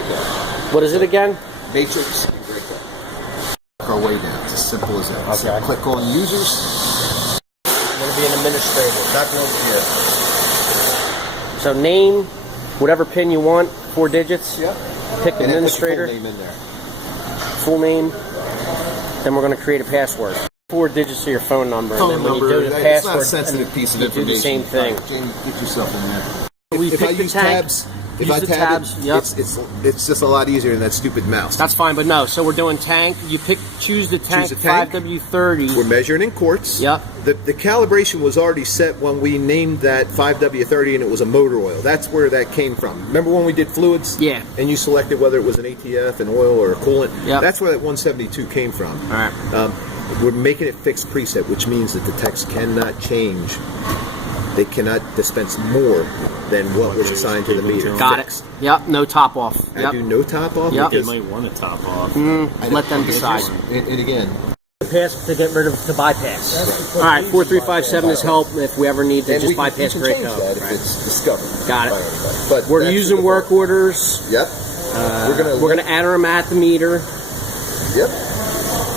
Graco. What is it again? Matrix and Graco. Our way down. It's as simple as that. Okay. So click on users. I'm going to be an administrator. Not going to be a... So name, whatever pin you want, 4 digits. Yep. Pick And administrator. then put your full name in there. Full name. Then we're going to create a password. 4 digits to your phone number. Phone and then number. When you do the It's password, not a sensitive piece of you information. do the same thing. Right, Jamie, get yourself in there. We If pick I the use tank, tabs, if use I the tab tabs, it, yep. it's just a lot easier than that stupid mouse. That's fine, but no. So we're doing tank. You choose the tank, Choose the tank. 5W30. We're measuring in quarts. Yep. The calibration was already set when we named that 5W30 and it was a motor oil. That's where that came from. Remember when we did fluids? Yeah. And you selected whether it was an ATF, an oil, or a coolant? Yep. That's where that 172 came from. All right. We're making it fixed preset, which means that the techs cannot change. They cannot dispense more than what was assigned to the meter. Got it. Yep. No top off. I Yep. do no top off. Yep. They Because might want to top off. Let them decide. and again, Pass to get rid of the bypass. All right. 4357 is help if we ever need to and just we can, bypass you can change Graco. that if it's discovered. Got it. by everybody. But We're that's using the work default. orders. Yep. We're gonna enter them at the meter. Yep.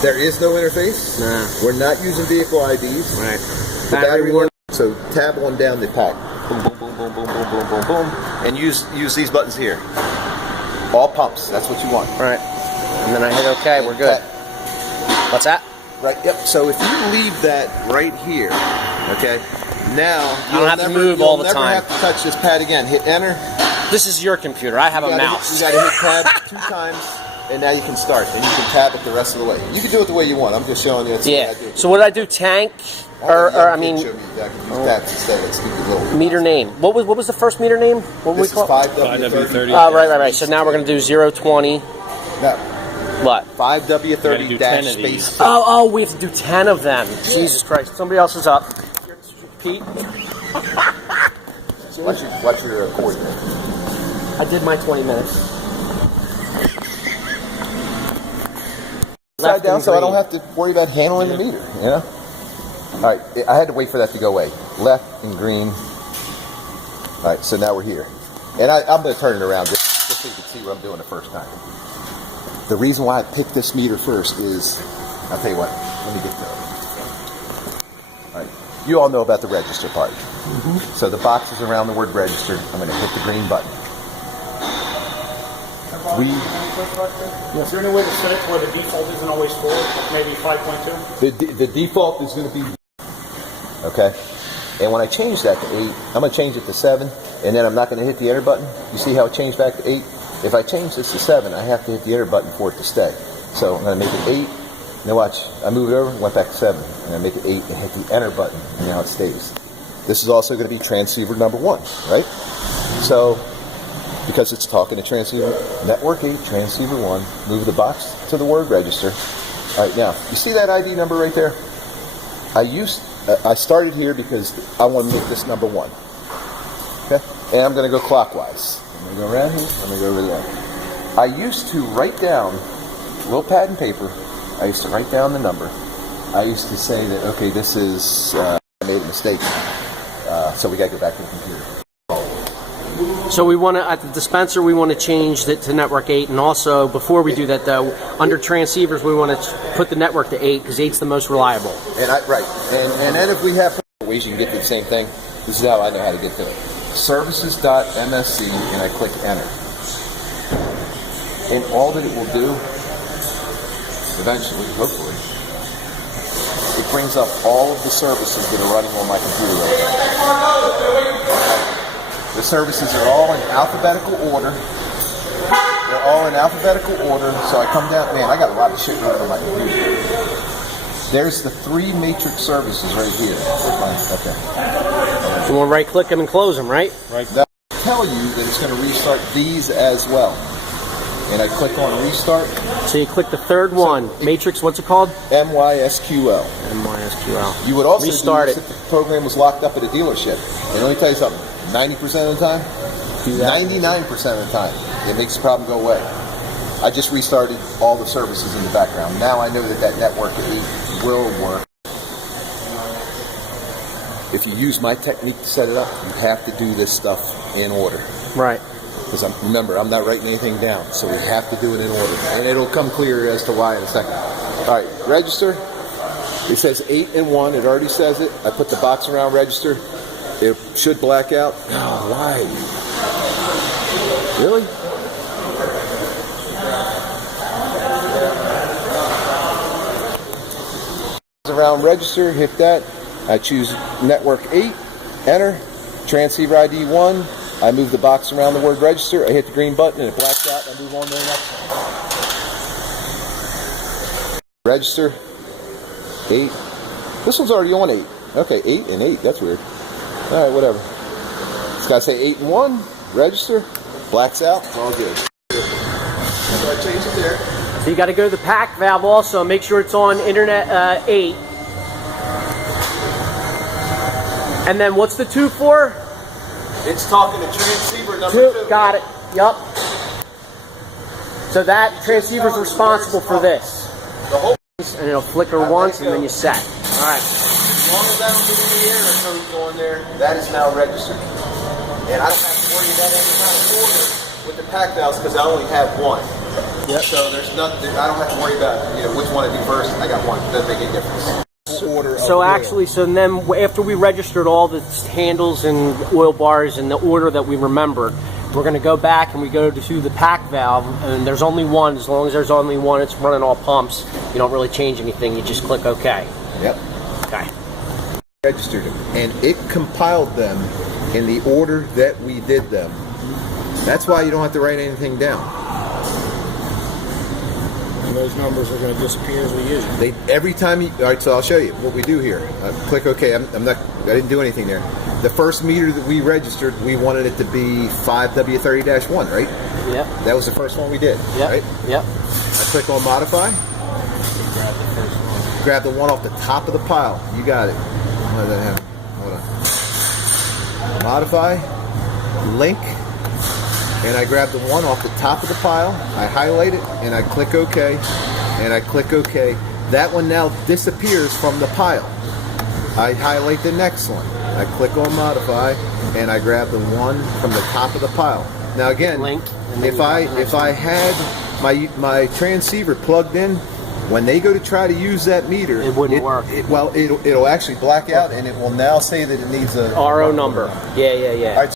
There is no interface. Nah. We're not using vehicle IDs. Right. The Battery warning. So tab on down the pack. Boom, boom, boom, boom, boom, boom, boom, boom, boom. And use these buttons here. All pumps. That's what you want. All right. And then I hit OK. We're good. What's that? Right. Yep. So if you leave that right here, okay. Now I don't have to move all the You'll time. never have to touch this pad again. Hit enter. This is your computer. I have a You mouse. got to hit tab 2 times, and now you can start. And you can tab it the rest of the way. You can do it the way you want. I'm just showing you. That's Yeah. the way I do it. So what did I do? Tank, or I mean, Show me exactly. Use tabs instead of that stupid little meter name. What was the first meter name? What This is we call? 5W30. Oh, right. So now we're gonna do 020. No, What? 5W30 do dash 10 of these. space. Oh, we have to do 10 of them. Jesus Christ! Somebody else is up. Pete, Watch your cord there. I did my 20 minutes. Side down, and so I don't green. have to worry about handling the meter. You know. All right, I had to wait for that to go away. Left and green. All right, so now we're here, and I'm going to turn it around just so you can see what I'm doing the first time. The reason why I picked this meter first is, I'll tell you what. Let me get to it. All right, you all know about the register part. So the boxes around the word register. I'm going to hit the green button. Is there any way to set it where the default isn't always 4, like maybe 5.2? The default is going to be okay, and when I change that to 8, I'm going to change it to 7, and then I'm not going to hit the enter button. You see how it changed back to 8? If I change this to 7, I have to hit the enter button for it to stay. So I'm going to make it 8. Now watch, I move it over, went back to 7, and I make it 8 and hit the enter button, and now it stays. This is also going to be transceiver number 1, right? So because it's talking to transceiver network 8, transceiver 1, move the box to the word register. All right, now you see that ID number right there? I started here because I want to make this number 1. Okay, and I'm going to go clockwise. I'm going to go around here. I'm going to go over there. I used to write down a little pad and paper. I used to write down the number. I used to say that okay, this is I made a mistake, so we got to go back to the computer. So we want to, at the dispenser, we want to change it to network 8, and also before we do that though, under transceivers we want to put the network to 8 because 8's the most reliable. And and then if we have ways you can get to the same thing, this is how I know how to get to it. Services.msc, and I click enter. And all that it will do, eventually, hopefully, it brings up all of the services that are running on my computer right now. The services are all in alphabetical order. They're all in alphabetical order, so I come down, man, I got a lot of shit running on my computer. There's the 3 matrix services right here. Okay. You want to right click them and close them, right? That will tell you that it's going to restart these as well. And I click on restart. So you click the third one. Matrix, what's it called? MySQL. MySQL. You would also Restart do it. this if the program was locked up at a dealership. And let me tell you something. 90% of the time, 99% of the time, it makes the problem go away. I just restarted all the services in the background. Now I know that network 8 will work. If you use my technique to set it up, you have to do this stuff in order. Right. because remember, I'm not writing anything down, so we have to do it in order, and it'll come clear as to why in a second. All right, register. It says 8 and 1. It already says it. I put the box around register. It should black out. Oh, why? Really? Around register, hit that. I choose network 8, enter, transceiver ID 1. I move the box around the word register. I hit the green button and it blacks out. I move on to the next one. Register 8. This one's already on 8. Okay, 8 and 8. That's weird. All right, whatever. It's got to say 8 and 1. Register. Blacks out. It's all good. So I change it there. So you got to go to the pack valve also. Make sure it's on internet 8. And then what's the 2 for? It's talking to transceiver number 2. Got it. Yup. So that transceiver's responsible for this. The whole. And it'll flicker once and then you set. All right. As long as I don't get any error codes on there, that is now registered. And I don't have to worry about any kind of order with the pack valves because I only have one. Yep. So there's nothing. I don't have to worry about which one to do first. I got one. Doesn't make any difference. So actually, so then after we registered all the handles and oil bars in the order that we remembered, we're going to go back and we go to the pack valve, and there's only one. As long as there's only one, it's running all pumps. You don't really change anything. You just click OK. Yep. Okay. Registered them, and it compiled them in the order that we did them. That's why you don't have to write anything down. And those numbers are going to disappear as we use them. Every time you. All right, so I'll show you what we do here. Click OK. I didn't do anything there. The first meter that we registered, we wanted it to be 5W30-1, right? Yep. That was the first one we did. Yep. Right? Yep. I click on modify. Grab the one off the top of the pile. You got it. What does that have? Hold on. Modify. Link. And I grab the one off the top of the pile. I highlight it and I click OK. And I click OK. That one now disappears from the pile. I highlight the next one. I click on modify and I grab the one from the top of the pile. Now again, Link, if I had my transceiver plugged in, when they go to try to use that meter, it wouldn't work. It'll actually black out and it will now say that it needs a RO number. Yeah. All right,